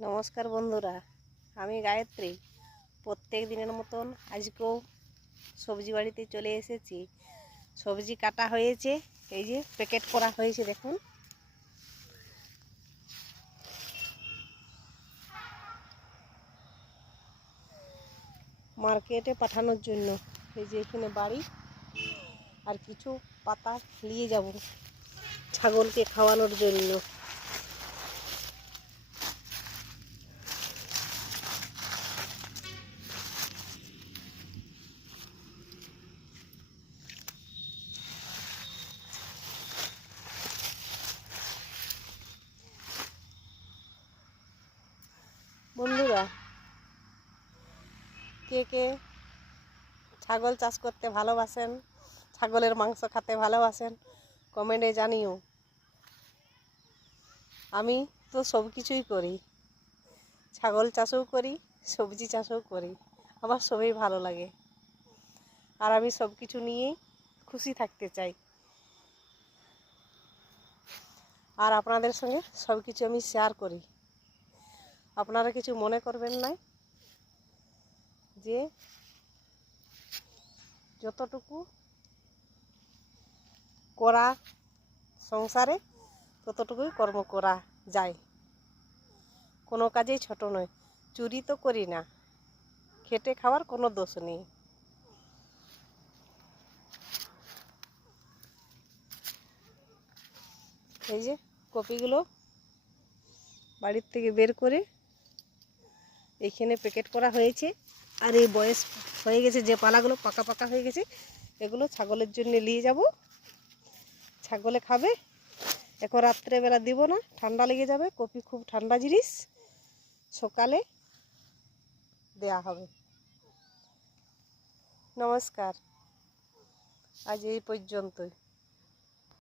নমস্কার বন্ধুরা, আমি গায়ত্রী। প্রত্যেক দিনের মতন আজকেও সবজি বাড়িতে চলে এসেছি। সবজি কাটা হয়েছে, এই যে প্যাকেট করা হয়েছে দেখুন। মার্কেটে পাঠানোর জন্য। এই যে এখানে বাড়ি, আর কিছু পাতা নিয়ে যাব ছাগলকে খাওয়ানোর জন্য। বন্ধুরা, কে কে ছাগল চাষ করতে ভালোবাসেন, ছাগলের মাংস খেতে ভালোবাসেন, কমেন্টে জানিও। আমি তো সব কিছুই করি, ছাগল চাষও করি, সবজি চাষও করি। আমার সবই ভালো লাগে, আর আমি সব কিছু নিয়েই খুশি থাকতে চাই। আর আপনাদের সঙ্গে সব কিছু আমি শেয়ার করি। আপনারা কিছু মনে করবেন না, যে যতটুকু করা সংসারে ততটুকুই কর্ম করা যায়। কোনো কাজেই ছোট নয়। চুরি তো করি না, খেটে খাওয়ার কোনো দোষ নেই। এই যে কপিগুলো বাড়ির থেকে বের করে এখানে প্যাকেট করা হয়েছে। আর এই বয়স হয়ে গেছে, যে পালাগুলো পাকা পাকা হয়ে গেছে, এগুলো ছাগলের জন্য নিয়ে যাব। ছাগলে খাবে। এখন রাত্রেবেলা দিব না, ঠান্ডা লেগে যাবে। কপি খুব ঠান্ডা জিনিস, সকালে দেয়া হবে। নমস্কার, আজ এই পর্যন্তই।